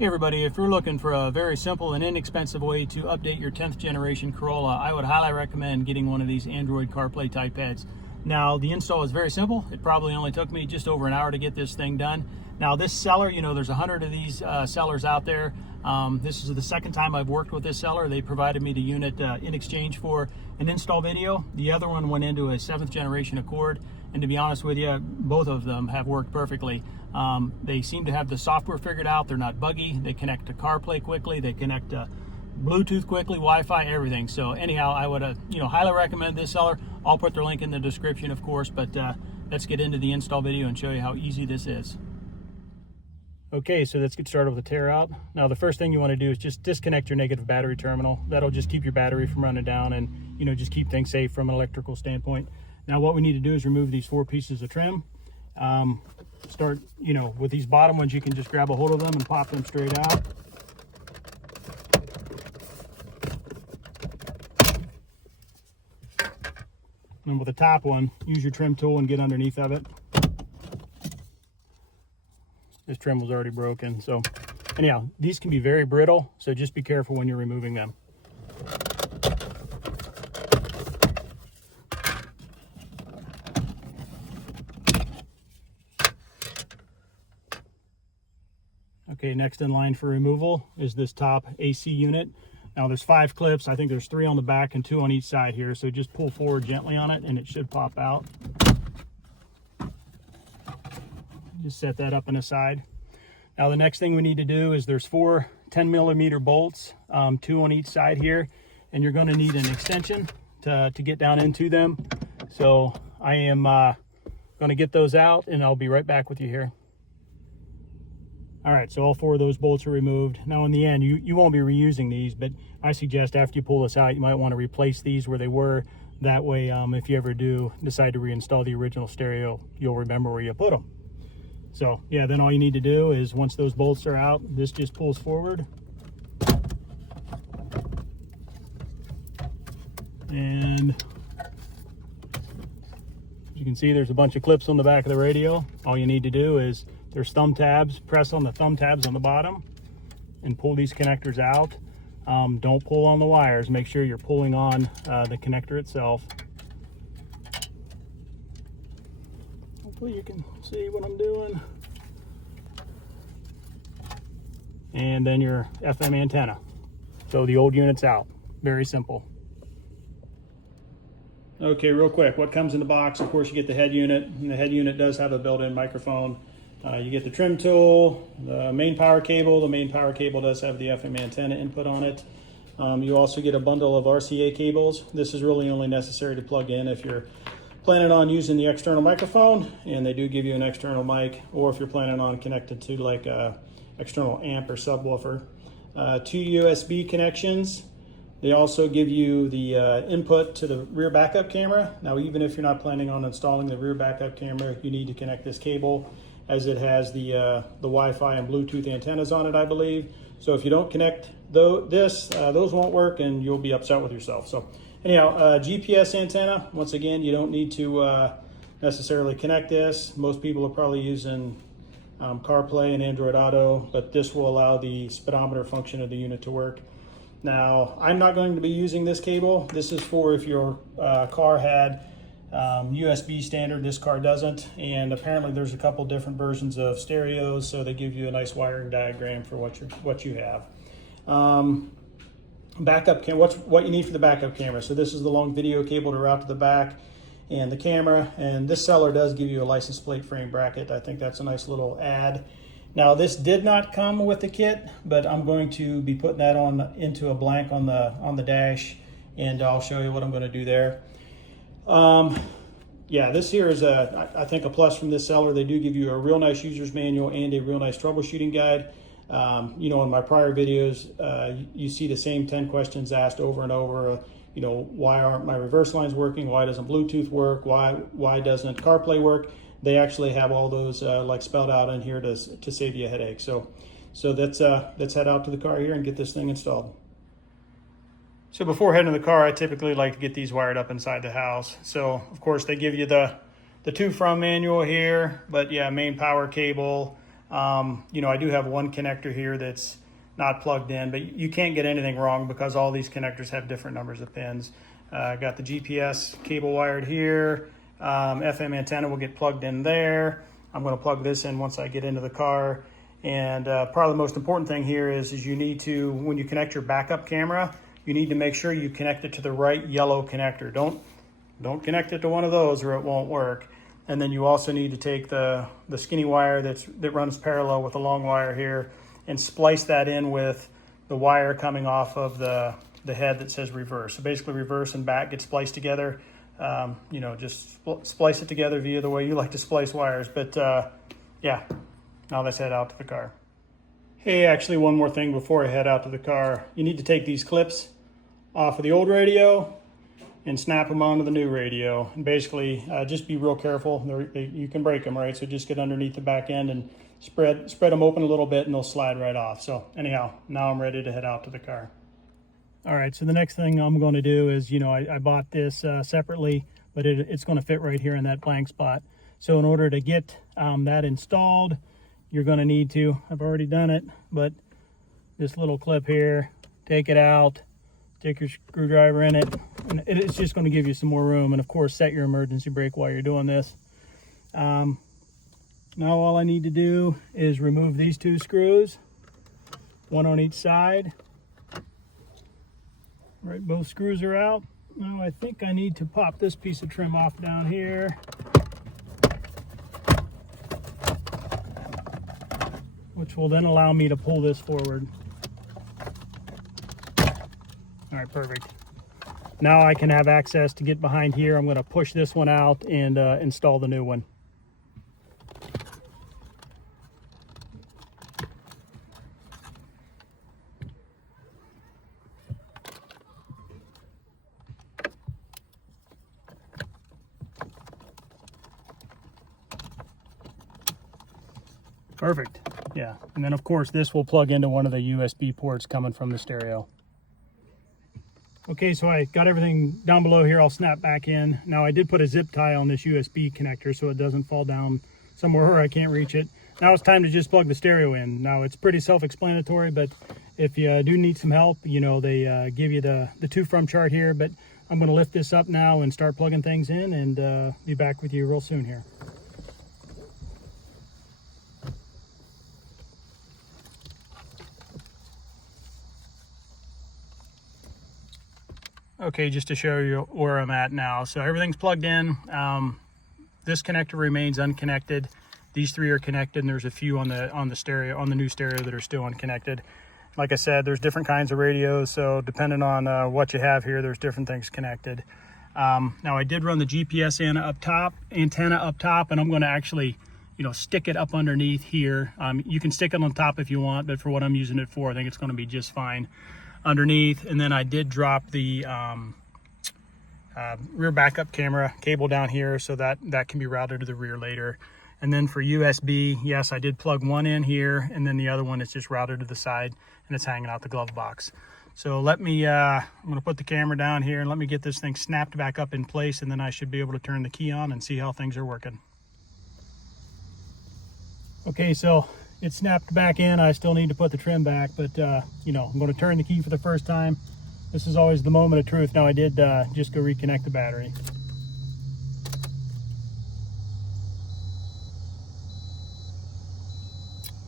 Hey everybody, if you're looking for a very simple and inexpensive way to update your 10th generation Corolla, I would highly recommend getting one of these Android CarPlay type pads. Now, the install is very simple. It probably only took me just over an hour to get this thing done. Now, this seller, you know, there's 100 of these sellers out there. This is the second time I've worked with this seller. They provided me the unit in exchange for an install video. The other one went into a 7th generation Accord, and to be honest with you, both of them have worked perfectly. They seem to have the software figured out. They're not buggy. They connect to CarPlay quickly. They connect to Bluetooth quickly, Wi-Fi, everything. So anyhow, I would highly recommend this seller. I'll put their link in the description, of course, but let's get into the install video and show you how easy this is. Okay, so let's get started with the tear out. Now, the first thing you want to do is just disconnect your negative battery terminal. That'll just keep your battery from running down and, just keep things safe from an electrical standpoint. Now, what we need to do is remove these 4 pieces of trim. Start, with these bottom ones, you can just grab a hold of them and pop them straight out. And with the top one, use your trim tool and get underneath of it. This trim was already broken, so anyhow, these can be very brittle, so just be careful when you're removing them. Okay, next in line for removal is this top AC unit. Now there's 5 clips. I think there's 3 on the back and 2 on each side here, so just pull forward gently on it and it should pop out. Just set that up on the side. Now the next thing we need to do is there's 4 10mm bolts, 2 on each side here, and you're going to need an extension to get down into them. So I am going to get those out and I'll be right back with you here. All right, so all 4 of those bolts are removed. Now in the end, you won't be reusing these, but I suggest after you pull this out, you might want to replace these where they were. That way, if you ever do decide to reinstall the original stereo, you'll remember where you put them. So yeah, then all you need to do is once those bolts are out, this just pulls forward. And as you can see, there's a bunch of clips on the back of the radio. All you need to do is there's thumb tabs, press on the thumb tabs on the bottom and pull these connectors out. Don't pull on the wires, make sure you're pulling on the connector itself. Hopefully you can see what I'm doing. And then your FM antenna. So the old unit's out. Very simple. Okay, real quick, what comes in the box? Of course, you get the head unit. And the head unit does have a built-in microphone. You get the trim tool, the main power cable. The main power cable does have the FM antenna input on it. You also get a bundle of RCA cables. This is really only necessary to plug in if you're planning on using the external microphone, and they do give you an external mic, or if you're planning on connected to like a external amp or subwoofer. 2 USB connections. They also give you the input to the rear backup camera. Now, even if you're not planning on installing the rear backup camera, you need to connect this cable, as it has the Wi-Fi and Bluetooth antennas on it, I believe. So if you don't connect those won't work and you'll be upset with yourself. So anyhow, GPS antenna, once again, you don't need to necessarily connect this. Most people are probably using CarPlay and Android Auto, but this will allow the speedometer function of the unit to work. Now, I'm not going to be using this cable. This is for if your car had USB standard. This car doesn't, and apparently there's a couple different versions of stereos, so they give you a nice wiring diagram for what you have. Backup camera, what you need for the backup camera. So this is the long video cable to route to the back and the camera, and this seller does give you a license plate frame bracket. I think that's a nice little add. Now, this did not come with the kit, but I'm going to be putting that into a blank on the dash, and I'll show you what I'm going to do there. Yeah, this here is I think a plus from this seller. They do give you a real nice user's manual and a real nice troubleshooting guide. In my prior videos, you see the same 10 questions asked over and over. Why aren't my reverse lines working? Why doesn't Bluetooth work? Why doesn't CarPlay work? They actually have all those spelled out in here to save you a headache. So let's head out to the car here and get this thing installed. So before heading to the car, I typically like to get these wired up inside the house. So of course they give you the to from manual here, but yeah, main power cable, You know, I do have one connector here that's not plugged in, but you can't get anything wrong because all these connectors have different numbers of pins. Got the GPS cable wired here. FM antenna will get plugged in there. I'm going to plug this in once I get into the car. And probably the most important thing here is you need to, when you connect your backup camera, you need to make sure you connect it to the right yellow connector. Don't connect it to one of those or it won't work. And then you also need to take the skinny wire that runs parallel with the long wire here and splice that in with the wire coming off of the head that says reverse. So basically reverse and back get spliced together. You know, just splice it together via the way you like to splice wires. But yeah, now let's head out to the car. Hey, actually one more thing before I head out to the car. You need to take these clips off of the old radio and snap them onto the new radio. And basically, just be real careful. You can break them, right? So just get underneath the back end and spread them open a little bit and they'll slide right off. So anyhow, now I'm ready to head out to the car. All right, so the next thing I'm going to do is, you know, I bought this separately, but it's going to fit right here in that blank spot. So in order to get that installed, you're going to need to, I've already done it, but this little clip here, take it out, stick your screwdriver in it, and it's just going to give you some more room. And of course, set your emergency brake while you're doing this. Now all I need to do is remove these two screws, one on each side. All right, both screws are out. Now I think I need to pop this piece of trim off down here. Which will then allow me to pull this forward. All right, perfect. Now I can have access to get behind here. I'm going to push this one out and install the new one. Perfect. Yeah, and then of course this will plug into one of the USB ports coming from the stereo. Okay, so I got everything down below here. I'll snap back in. Now I did put a zip tie on this USB connector so it doesn't fall down somewhere where I can't reach it. Now it's time to just plug the stereo in. Now it's pretty self-explanatory, but if you do need some help, you know, they give you the to from chart here, but I'm going to lift this up now and start plugging things in and be back with you real soon here. Okay, just to show you where I'm at now. So everything's plugged in. This connector remains unconnected. These three are connected, and there's a few on the stereo, on the new stereo, that are still unconnected. Like I said, there's different kinds of radios, so depending on what you have here, there's different things connected. Now I did run the GPS antenna up top, and I'm going to actually, you know, stick it up underneath here. You can stick it on top if you want, but for what I'm using it for, I think it's going to be just fine underneath. And then I did drop the rear backup camera cable down here so that can be routed to the rear later. And then for USB, yes, I did plug one in here, and then the other one is just routed to the side and it's hanging out the glove box. So let me, I'm gonna put the camera down here and let me get this thing snapped back up in place, and then I should be able to turn the key on and see how things are working. Okay, so it's snapped back in. I still need to put the trim back, but you know, I'm going to turn the key for the first time. This is always the moment of truth. Now I did just go reconnect the battery.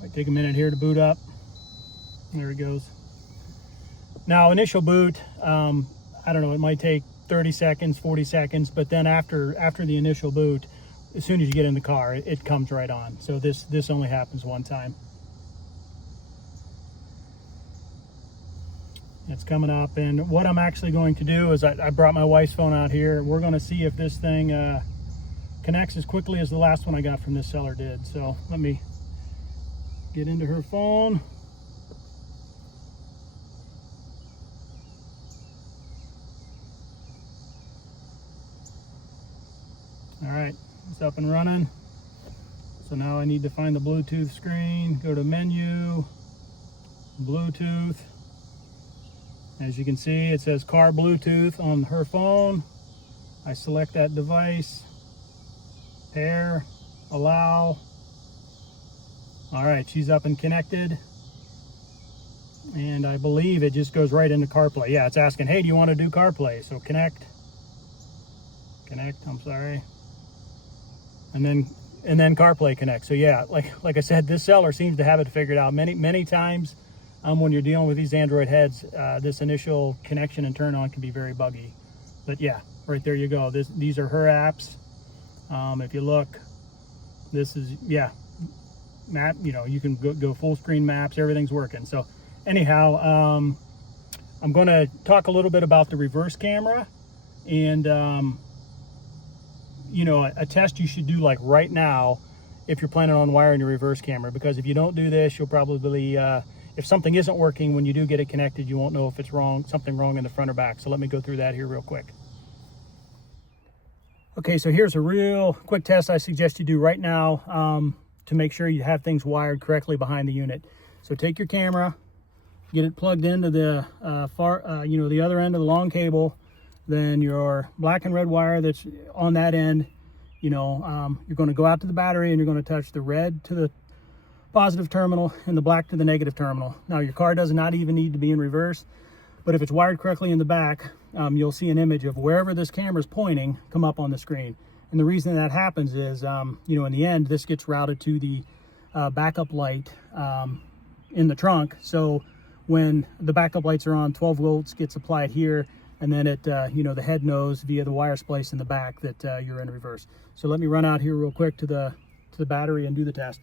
Might take a minute here to boot up. There it goes. Now initial boot, I don't know, it might take 30 seconds, 40 seconds, but then after the initial boot, as soon as you get in the car, it comes right on. So this only happens one time. It's coming up, and what I'm actually going to do is I brought my wife's phone out here. We're going to see if this thing connects as quickly as the last one I got from this seller did. So let me get into her phone. All right, it's up and running. So now I need to find the Bluetooth screen, go to menu, Bluetooth. As you can see, it says car Bluetooth on her phone. I select that device, pair, allow. All right, she's up and connected. And I believe it just goes right into CarPlay. Yeah, it's asking, hey, do you want to do CarPlay? So connect, I'm sorry. And then CarPlay connect. So yeah, like I said, this seller seems to have it figured out. Many times when you're dealing with these Android heads, this initial connection and turn on can be very buggy. But yeah, right there you go. These are her apps. If you look, this is, yeah, map, you know, you can go full screen maps, everything's working. So anyhow, I'm going to talk a little bit about the reverse camera, and you know, a test you should do like right now if you're planning on wiring your reverse camera, because if you don't do this, you'll probably if something isn't working when you do get it connected, you won't know if it's something wrong in the front or back. So let me go through that here real quick. Okay, so here's a real quick test I suggest you do right now to make sure you have things wired correctly behind the unit. So take your camera, get it plugged into the you know, the other end of the long cable, then your black and red wire that's on that end, you know, you're going to go out to the battery and you're going to touch the red to the positive terminal and the black to the negative terminal. Now your car does not even need to be in reverse, but if it's wired correctly in the back, you'll see an image of wherever this camera is pointing come up on the screen. And the reason that happens is, you know, in the end, this gets routed to the backup light in the trunk. So when the backup lights are on, 12 volts gets applied here, and then it, you know, the head knows via the wire splice in the back that you're in reverse. So let me run out here real quick to the battery and do the test.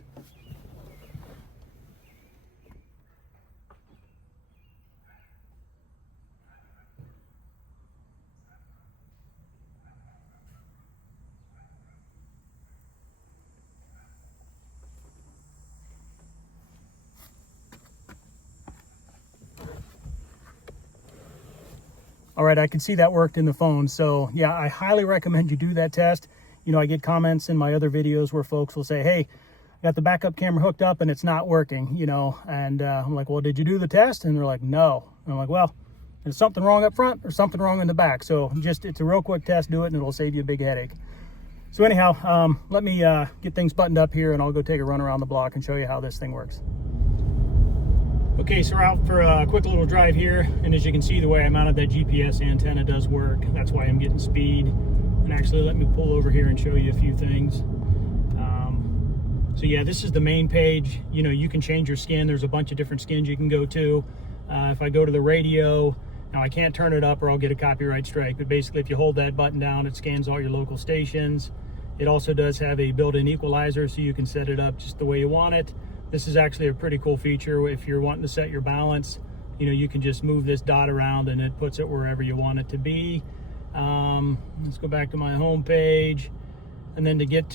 All right, I can see that worked in the phone. So yeah, I highly recommend you do that test. You know, I get comments in my other videos where folks will say, hey, I got the backup camera hooked up and it's not working, you know, and I'm like, well, did you do the test? And they're like, no. And I'm like, well, there's something wrong up front or something wrong in the back. So just, it's a real quick test, do it, and it'll save you a big headache. So anyhow, let me get things buttoned up here and I'll go take a run around the block and show you how this thing works. Okay, so we're out for a quick little drive here, and as you can see, the way I mounted that GPS antenna does work. That's why I'm getting speed. And actually, let me pull over here and show you a few things. So yeah, this is the main page. You know, you can change your skin. There's a bunch of different skins you can go to. If I go to the radio, now I can't turn it up or I'll get a copyright strike, but basically if you hold that button down, it scans all your local stations. It also does have a built-in equalizer, so you can set it up just the way you want it. This is actually a pretty cool feature. If you're wanting to set your balance, you know, you can just move this dot around and it puts it wherever you want it to be. Let's go back to my home page. And then to get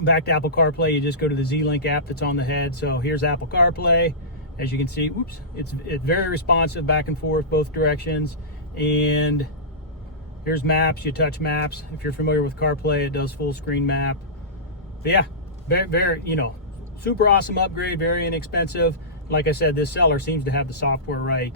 back to Apple CarPlay, you just go to the Z-Link app that's on the head. So here's Apple CarPlay. As you can see, oops, it's very responsive back and forth, both directions. And here's maps, you touch maps. If you're familiar with CarPlay, it does full screen map. But yeah, very, you know, super awesome upgrade, very inexpensive. Like I said, this seller seems to have the software right.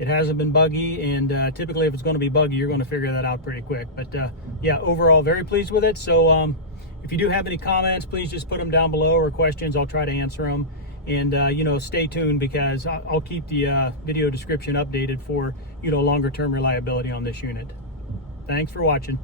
It hasn't been buggy, and typically if it's going to be buggy, you're going to figure that out pretty quick. But yeah, overall, very pleased with it. So if you do have any comments, please just put them down below, or questions. I'll try to answer them. And you know, stay tuned, because I'll keep the video description updated for, you know, longer term reliability on this unit. Thanks for watching.